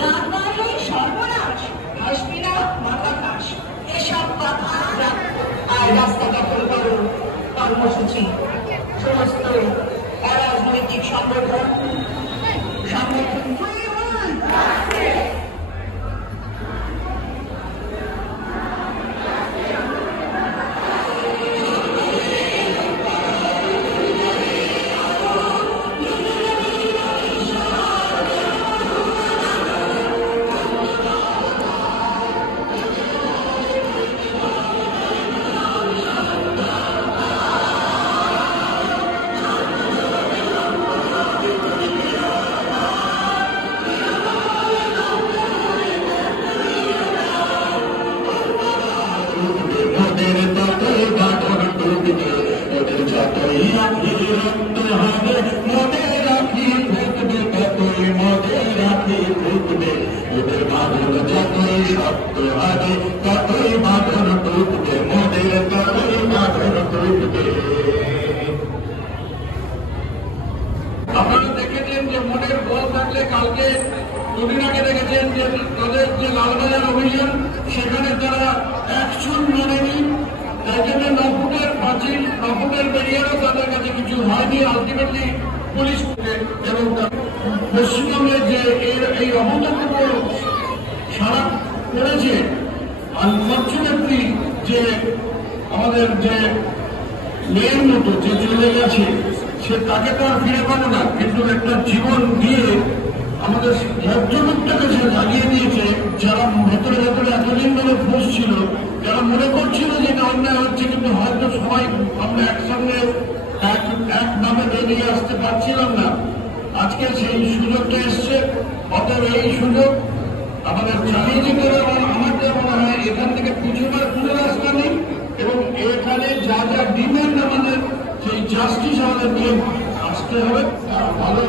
রান্নায় সর্বনাশ, হাসবি না মাথা খাস, এসব কথা আর রাস্তাটা করে করো কর্মসূচি। সমস্ত অরাজনৈতিক সংগঠন আপনারা দেখেছেন যে মনের বল থাকলে কালকে দুদিন আগে দেখেছেন যে তাদের যে লালবাজার অভিযান সেখানে তারা অ্যাকশন মানেনি, তাই জন্য 9 ফুটের পাঁচিল 9 ফুটের ব্যারিয়ারও তাদের কাছে কিছু হয়নি। আলটিমেটলি পুলিশ এবং পশ্চিমবঙ্গে যে এই অভূতপূর্ব সারা করেছে, আনফর্চুনেটলি যে আমাদের যে মেয়ের মতো যে চলে গেছে সে তাকে তো আর ফিরে পাবো না, কিন্তু একটা জীবন দিয়ে আমাদের ভদ্রলোকটাকে সে লাগিয়ে দিয়েছে। যারা ভেতরে ভেতরে এতদিন ধরে ফোর্স ছিল, যারা মনে করছিল যে এটা অন্যায় হচ্ছে, কিন্তু হয়তো সবাই আমরা একসঙ্গে এক নামে বেরিয়ে আসতে পারছিলাম না, আজকে সেই সুযোগটা এসছে। অতএব এই সুযোগ আমাদের চালিয়ে যেতে হবে। আমাদের মনে হয় এখান থেকে পিছুবার কোনো রাস্তা নেই, এবং এখানে যা যা ডিমান্ড আমাদের সেই জাস্টিস আমাদের নিয়ে আসতে হবে। ভালো